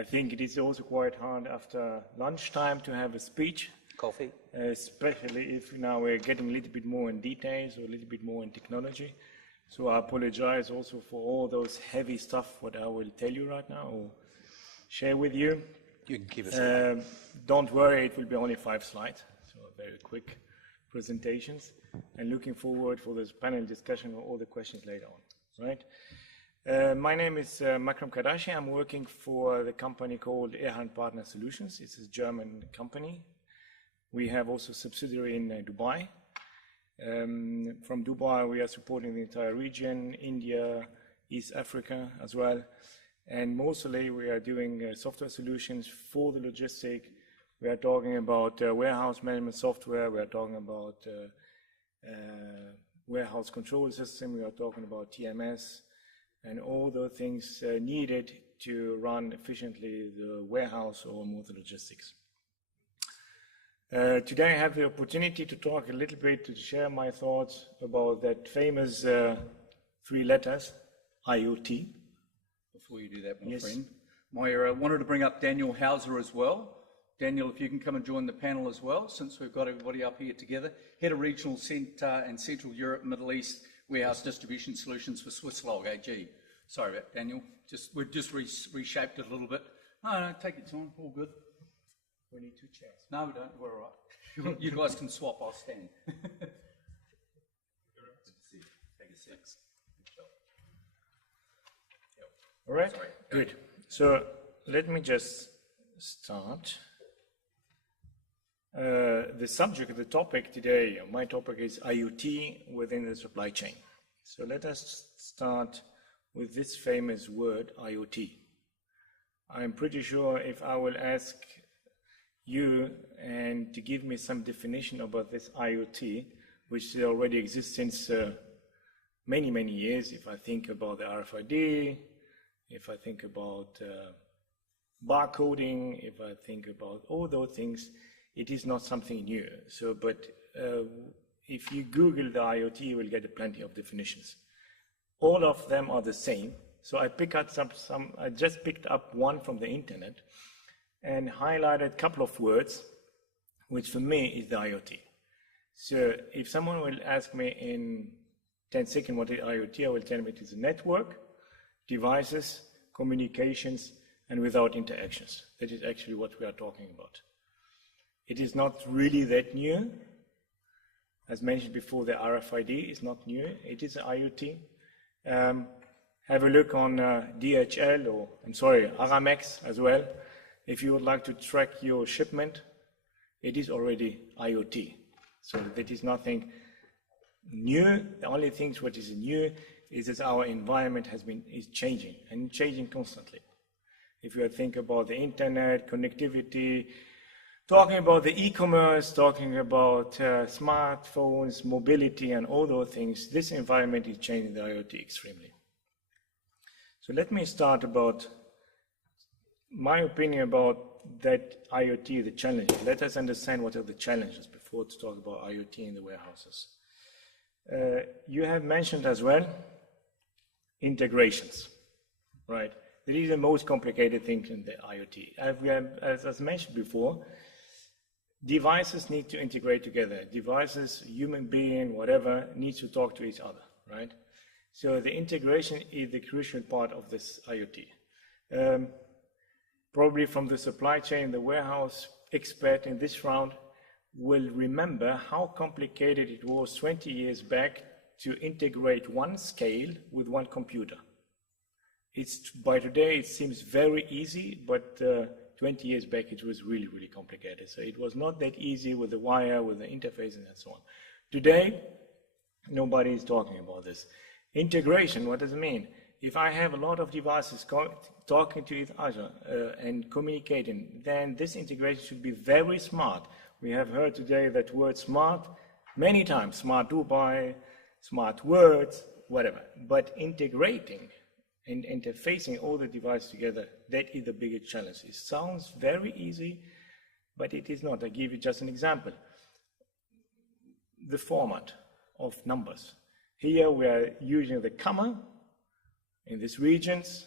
I think it is also quite hard after lunchtime to have a speech. Coffee. Especially if now we're getting a little bit more in details or a little bit more in technology. So I apologize also for all those heavy stuff what I will tell you right now or share with you. You can give us Don't worry, it will be only 5 slides, so very quick presentations. And looking forward for this panel discussion or all the questions later on, right? My name is Makrem Kadachi. I'm working for the company called Ehrhardt Partner Solutions. It's a German company. We have also a subsidiary in Dubai. From Dubai, we are supporting the entire region, India, East Africa as well. And mostly we are doing software solutions for the logistic. We are talking about warehouse management software. We are talking about warehouse control system. We are talking about TMS and all the things needed to run efficiently the warehouse or more the logistics. Today I have the opportunity to talk a little bit, to share my thoughts about that famous 3 letters, IoT. Before you do that, my Yes. friend, I wanted to bring up Daniel Hauser as well. Daniel, if you can come and join the panel as well, since we've got everybody up here together. Head of Regional Centre and Central Europe, Middle East, Warehouse Distribution Solutions for Swisslog AG. Sorry about Daniel, we've just reshaped it a little bit. No, take your time, all good. We need 2 chairs. No, we don't, we're all right. You guys can swap, I'll stand. Take a 6. All right, Sorry. good. So let me just start. The subject, the topic today, my topic is IoT within the supply chain. So let us start with this famous word, IoT. I'm pretty sure if I will ask you and to give me some definition about this IoT, which already exists since many, many years, if I think about the RFID, if I think about barcoding, if I think about all those things, it is not something new. So, but if you Google the IoT, you will get plenty of definitions. All of them are the same. So I pick up I just picked up one from the internet and highlighted a couple of words, which for me is the IoT. So if someone will ask me in 10 seconds what is IoT, I will tell them it is a network, devices, communications, and without interactions. That is actually what we are talking about. It is not really that new. As mentioned before, the RFID is not new. It is IoT. Have a look on DHL or, Aramex as well. If you would like to track your shipment, it is already IoT. So that is nothing new. The only thing what is new is that our environment is changing and changing constantly. If you think about the internet, connectivity, talking about the e-commerce, talking about smartphones, mobility, and all those things, this environment is changing the IoT extremely. So let me start about my opinion about that IoT, the challenges. Let us understand what are the challenges before to talk about IoT in the warehouses. You have mentioned as well integrations, right? That is the most complicated thing in the IoT. As mentioned before, devices need to integrate together. Devices, human being, whatever, needs to talk to each other, right? So the integration is the crucial part of this IoT. Probably from the supply chain, the warehouse expert in this round will remember how complicated it was 20 years back to integrate one scale with one computer. By today it seems very easy, but 20 years back it was really, really complicated. So it was not that easy with the wire, with the interface and so on. Today, nobody is talking about this. Integration, what does it mean? If I have a lot of devices talking to each other and communicating, then this integration should be very smart. We have heard today that word smart many times, smart Dubai, smart words, whatever. But integrating and interfacing all the devices together, that is the biggest challenge. It sounds very easy, but it is not. I give you just an example. The format of numbers. Here we are using the comma in these regions,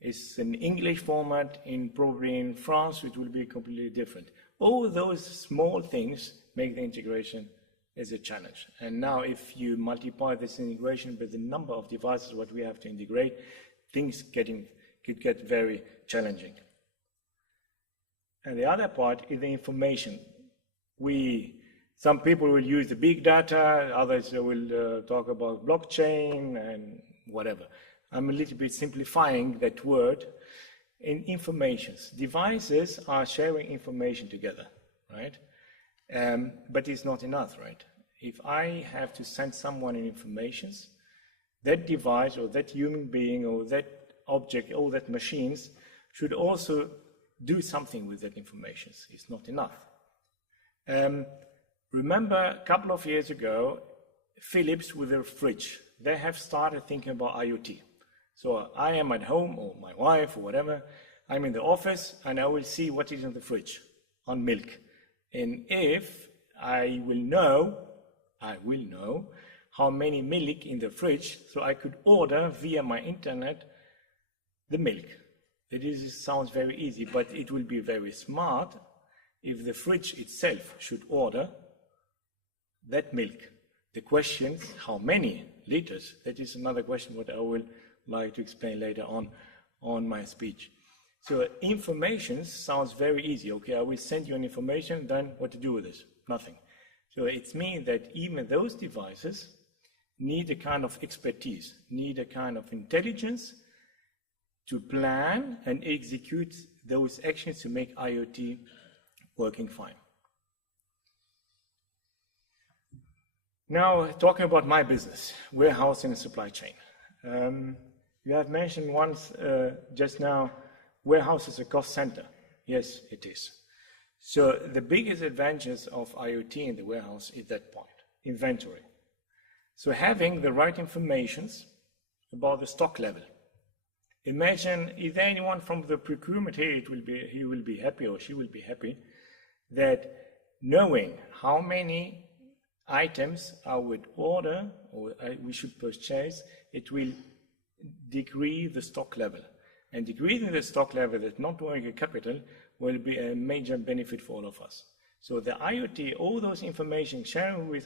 It's an English format, probably in France it will be completely different. All those small things make the integration as a challenge. And now if you multiply this integration by the number of devices what we have to integrate, things could get very challenging. And the other part is the information. Some people will use the big data, others will talk about blockchain and whatever. I'm a little bit simplifying that word. In informations, devices are sharing information together, right? But it's not enough, right? If I have to send someone information, that device or that human being or that object, all that machines should also do something with that information. It's not enough. Remember a couple of years ago, Philips with their fridge, they have started thinking about IoT. So I am at home, or my wife, or whatever, I'm in the office, and I will see what is in the fridge on milk. And if I will know how many milk in the fridge, so I could order via my internet the milk. Sounds very easy, but it will be very smart if the fridge itself should order that milk. The question, how many liters, that is another question what I will like to explain later on my speech. So information sounds very easy. Okay, I will send you an information, then what to do with this? Nothing. So it means that even those devices need a kind of expertise, need a kind of intelligence to plan and execute those actions to make IoT working fine. Now, talking about my business, warehousing and supply chain. You have mentioned once just now, warehouse is a cost center. Yes, it is. So the biggest advantage of IoT in the warehouse is that point, inventory. So having the right information about the stock level. Imagine, is there anyone from the procurement here, he will be happy or she will be happy, that knowing how many items I would order or we should purchase, it will decrease the stock level. And decreasing the stock level at not working capital will be a major benefit for all of us. So the IoT, all those information sharing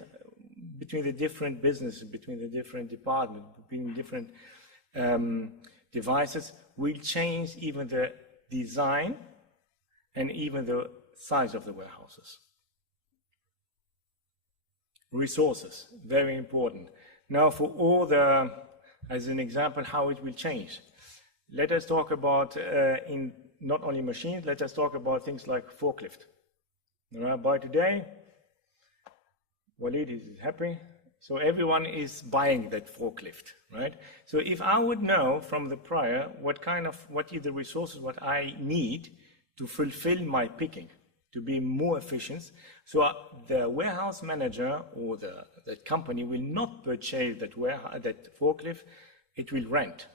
between the different businesses, between the different departments, between different devices will change even the design and even the size of the warehouses. Resources, very important. Now for all the, as an example, how it will change. Let us talk about, in not only machines, let us talk about things like forklift. By today, Walid is happy, so everyone is buying that forklift, right? So if I would know from the prior what is the resources what I need to fulfill my picking, to be more efficient, so the warehouse manager or that company will not purchase that forklift, it will rent.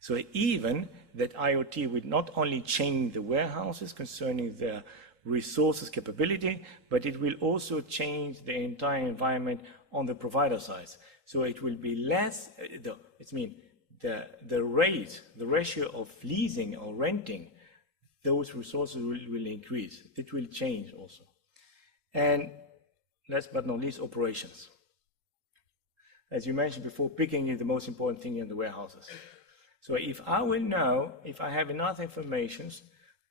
So even that IoT will not only change the warehouses concerning their resources capability, but it will also change the entire environment on the provider side. So it will be less, the rate, the ratio of leasing or renting, those resources will increase. It will change also. And last but not least, operations. As you mentioned before, picking is the most important thing in the warehouses. So if I will know, if I have enough information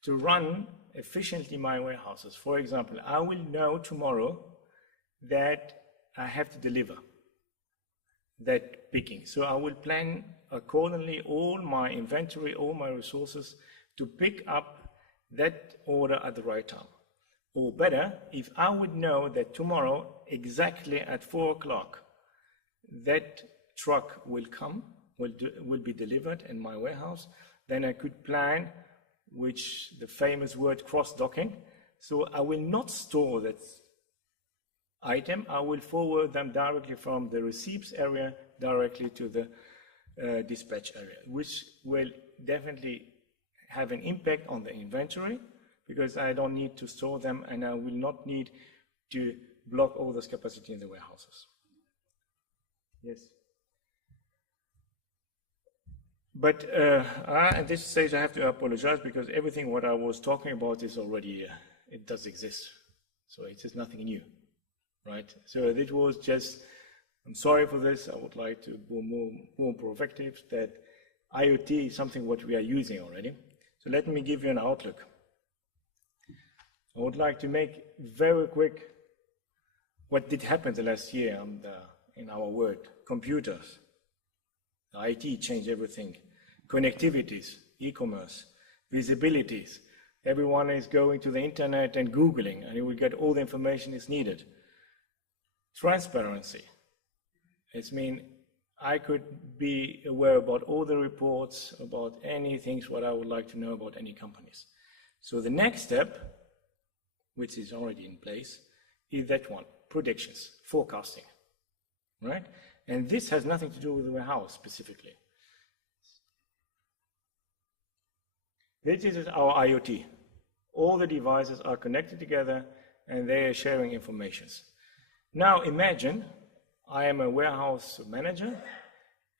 to run efficiently my warehouses, for example, I will know tomorrow that I have to deliver that picking. So I will plan accordingly all my inventory, all my resources to pick up that order at the right time. Or better, if I would know that tomorrow, exactly at 4 o'clock, that truck will come, will be delivered in my warehouse, then I could plan, which the famous word cross-docking. So I will not store that item, I will forward them directly from the receipts area directly to the dispatch area, which will definitely have an impact on the inventory because I don't need to store them and I will not need to block all this capacity in the warehouses. Yes. But at this stage, I have to apologize because everything what I was talking about is already, it does exist. So it is nothing new, right? So it was just, I'm sorry for this. I would like to be more proactive that IoT is something what we are using already. So let me give you an outlook. I would like to make very quick what did happen the last year in our world. Computers, IT changed everything. Connectivities, e-commerce, visibilities. Everyone is going to the internet and Googling, and you will get all the information is needed. Transparency. It means I could be aware about all the reports, about any things what I would like to know about any companies. So the next step, which is already in place, is that one, predictions, forecasting, right? And this has nothing to do with the warehouse specifically. This is our IoT. All the devices are connected together and they are sharing information. Now imagine I am a warehouse manager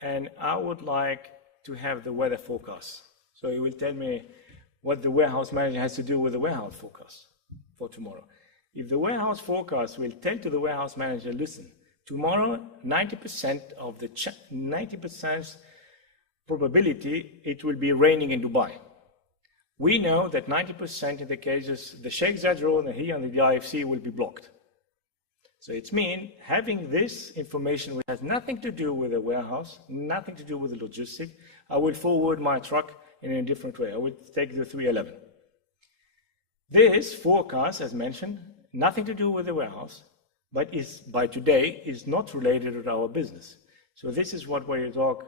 and I would like to have the weather forecast. So you will tell me what the warehouse manager has to do with the warehouse forecast for tomorrow. If the warehouse forecast will tell to the warehouse manager, listen, tomorrow 90% of the 90% probability it will be raining in Dubai. We know that 90% of the cases, the Sheikh Zayed Road and here on the IFC will be blocked. So it means having this information which has nothing to do with the warehouse, nothing to do with the logistics, I will forward my truck in a different way. I will take the 311. This forecast, as mentioned, nothing to do with the warehouse, but is by today is not related to our business. So this is what we talk